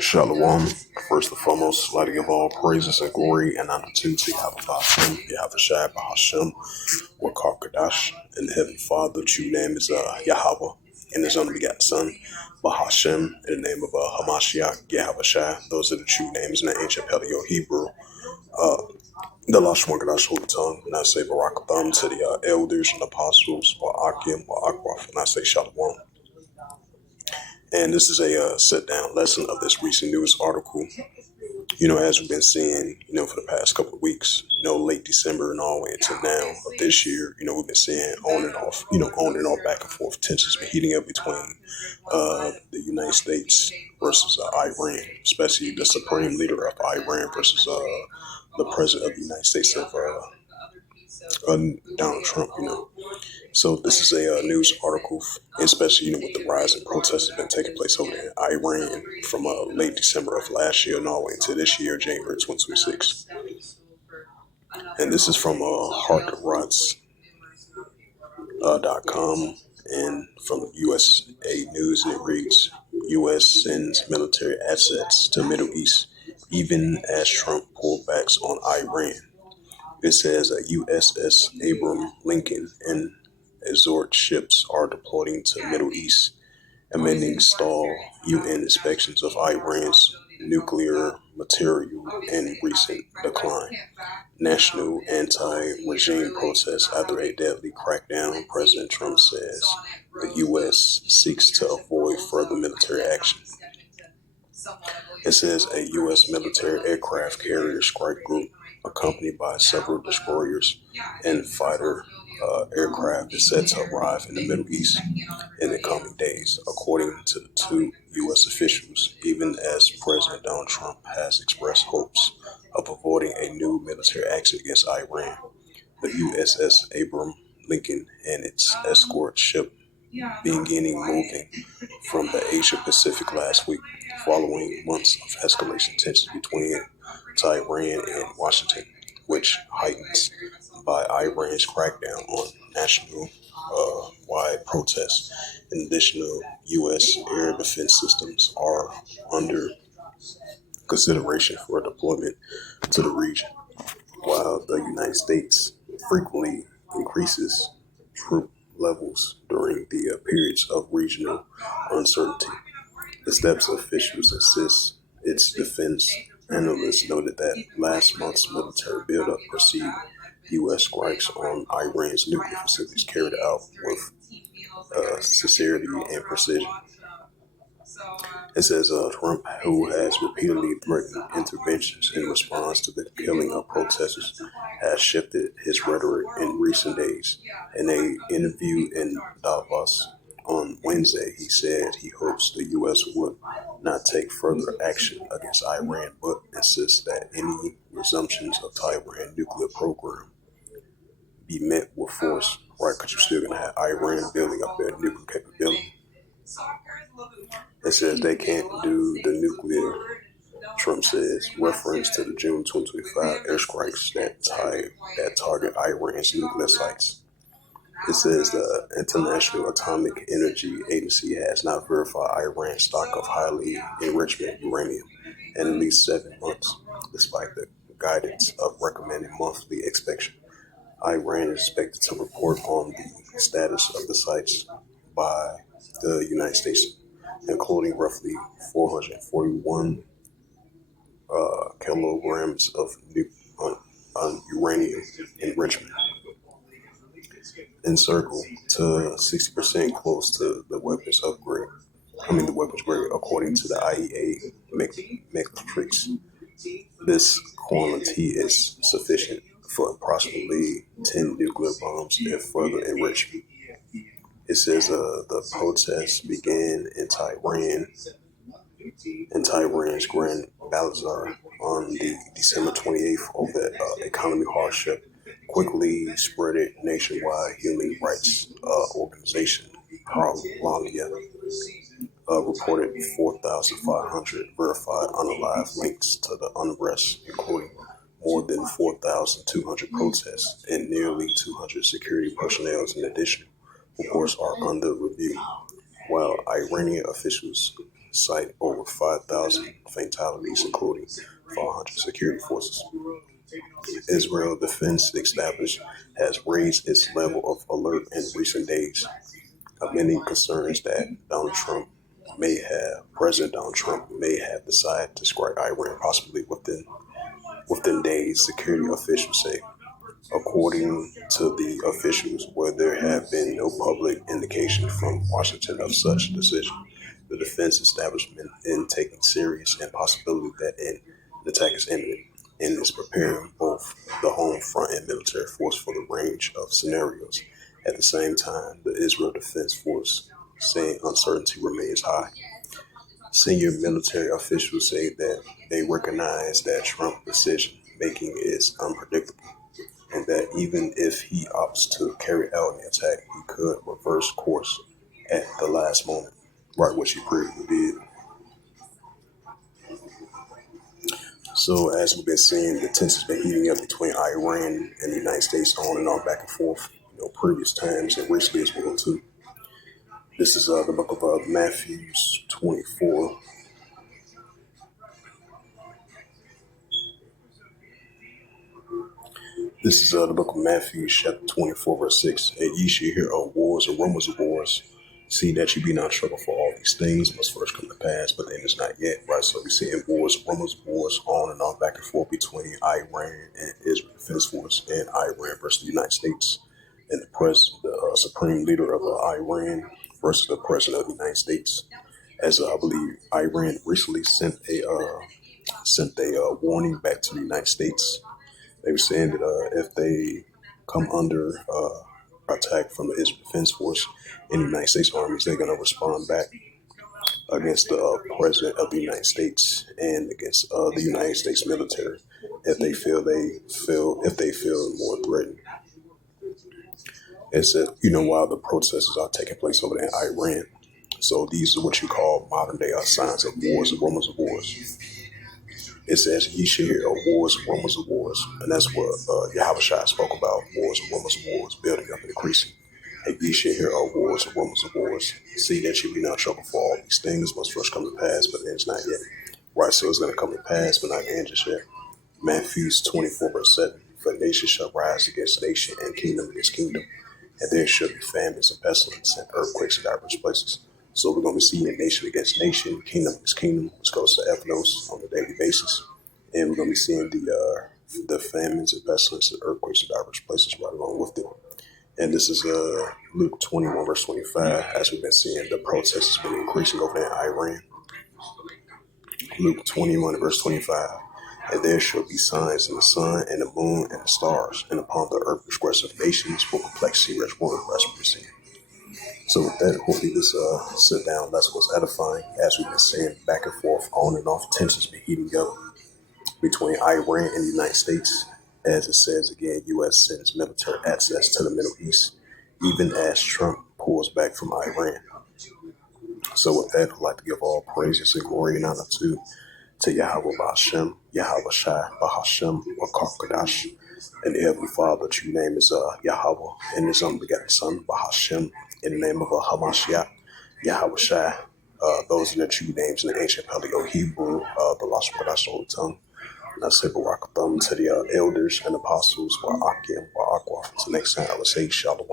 Shalom. First and foremost, I'd like to give all praises and glory and honor to Yahweh Hashem, Yahweh Shai Hashem, Wakar Kadash, and the Heavenly Father. True name is Yahweh, and His only begotten Son, Bahashem, in the name of Hamashiach, Yahweh Shai. Those are the true names in the ancient Paleo Hebrew. The Lashon Kadash Holy Tongue, and I say Barakatham to the elders and apostles, Ba'akim, Ba'akwaf, and I say Shalom. And this is a sit-down lesson of this recent news article. As we've been seeing, for the past couple of weeks, late December and all the way until now of this year, we've been seeing on and off, back and forth tensions been heating up between the United States versus Iran, especially the supreme leader of Iran versus the president of the United States of Donald Trump, So this is a news article, especially, with the rise in protests that have been taking place over in Iran from late December of last year and all the way into this year, January 2026. And this is from HeartRots.com and from USA News, and it reads, U.S. sends military assets to Middle East, even as Trump pullbacks on Iran. It says USS Abraham Lincoln and Assests ships are deploying to Middle East, amending stall UN inspections of Iran's nuclear material and recent decline. National anti-regime protests after a deadly crackdown, President Trump says the U.S. seeks to avoid further military action. It says a U.S. military aircraft carrier strike group, accompanied by several destroyers and fighter aircraft, is set to arrive in the Middle East in the coming days, according to the two U.S. officials, even as President Donald Trump has expressed hopes of avoiding a new military action against Iran. The USS Abraham Lincoln and its escort ship beginning moving from the Asia Pacific last week, following months of escalation tensions between Tehran and Washington, which heightens by Iran's crackdown on national-wide protests. In addition, U.S. air defense systems are under consideration for deployment to the region, while the United States frequently increases troop levels during the periods of regional uncertainty. The steps officials assist its defense analysts noted that last month's military buildup preceded U.S. strikes on Iran's nuclear facilities carried out with sincerity and precision. It says Trump, who has repeatedly threatened interventions in response to the killing of protesters, has shifted his rhetoric in recent days. In an interview in Davos on Wednesday, he said he hopes the U.S. would not take further action against Iran, but insists that any resumptions of Tehran's nuclear program be met with force. Right, because you're still going to have Iran building up their nuclear capability. It says they can't do the nuclear, Trump says, reference to the June 2025 airstrikes that target Iran's nuclear sites. It says the International Atomic Energy Agency has not verified Iran's stock of highly enriched uranium in at least 7 months, despite the guidance of recommended monthly inspection. Iran is expected to report on the status of the sites by the United States, including roughly 441 kilograms of uranium enrichment, encircled to 60% close to the weapons upgrade. The weapons grade, according to the IEA metrics. This quantity is sufficient for approximately 10 nuclear bombs if further enriched. It says the protests began in Tehran's Grand Bazaar on the December 28th over the economy hardship quickly spreaded nationwide. Human rights organization Harlamia reported 4,500 verified unalive links to the unrest, including more than 4,200 protests and nearly 200 security personnel. In addition, reports are under review. while Iranian officials cite over 5,000 fatalities, including 400 security forces. Israel Defense Established has raised its level of alert in recent days, amid concerns that President Donald Trump may have decided to strike Iran possibly within days, security officials say. According to the officials, where there have been no public indication from Washington of such a decision, the defense establishment is taking serious and possibility that an attack is imminent and is preparing both the home front and military force for the range of scenarios. At the same time, the Israel Defense Force saying uncertainty remains high. Senior military officials say that they recognize that Trump's decision making is unpredictable and that even if he opts to carry out an attack, he could reverse course at the last moment, right? What he previously did. So, as we've been seeing, the tensions been heating up between Iran and the United States on and on, back and forth, previous times and recently as well too. This is the book of Matthew 24. This is the book of Matthew, chapter 24, verse 6. And ye shall hear of wars and rumors of wars. See that you be not troubled, for all these things must first come to pass, but the end is not yet. Right? So we see in wars, rumors of wars, on and on, back and forth between Iran and Israel Defense Force and Iran versus the United States. And the supreme leader of Iran versus the president of the United States. As I believe Iran recently sent a warning back to the United States. They were saying that if they come under attack from the Israel Defense Force and the United States armies, they're going to respond back against the president of the United States and against the United States military if they feel more threatened. It said, while the protests are taking place over there in Iran, so these are what you call modern day signs of wars and rumors of wars. It says, ye shall hear of wars and rumors of wars. And that's what Yahweh Shai spoke about, wars and rumors of wars, building up and increasing. And ye shall hear of wars and rumors of wars. See that you be not troubled, for all these things must first come to pass, but it's not yet. Right, so it's going to come to pass, but not yet just yet. Matthew 24, verse 7. For nation shall rise against nation, and kingdom against kingdom. And there shall be famines and pestilence and earthquakes in diverse places. So we're going to be seeing nation against nation, kingdom against kingdom, which goes to ethnos on a daily basis. And we're going to be seeing the famines and pestilence and earthquakes in diverse places right along with it. And this is Luke 21, verse 25. As we've been seeing, the protests has been increasing over there in Iran. Luke 21, verse 25. And there shall be signs in the sun and the moon and the stars, and upon the earth progressive nations will perplexity rich word. That's what we're seeing. So with that, hopefully this sit down lesson was edifying. As we've been saying, back and forth, on and off, tensions been heating up between Iran and the United States. As it says again, U.S. sends military access to the Middle East, even as Trump pulls back from Iran. So with that, I'd like to give all praises and glory and honor to Yahweh Ba'Shem, Yahweh Shai, Bahashem, Wakar and the Heavenly Father. The true name is Yahweh, and His unbegotten Son, Bahashem, in the name of Hamashiach, Yahweh Shai. Those are the true names in the ancient Paleo Hebrew, the Lost Kodash Holy Tongue. And I say Barakatham to the elders and apostles, Wa'akim, Wa'akwa. Until next time, I would say Shalom.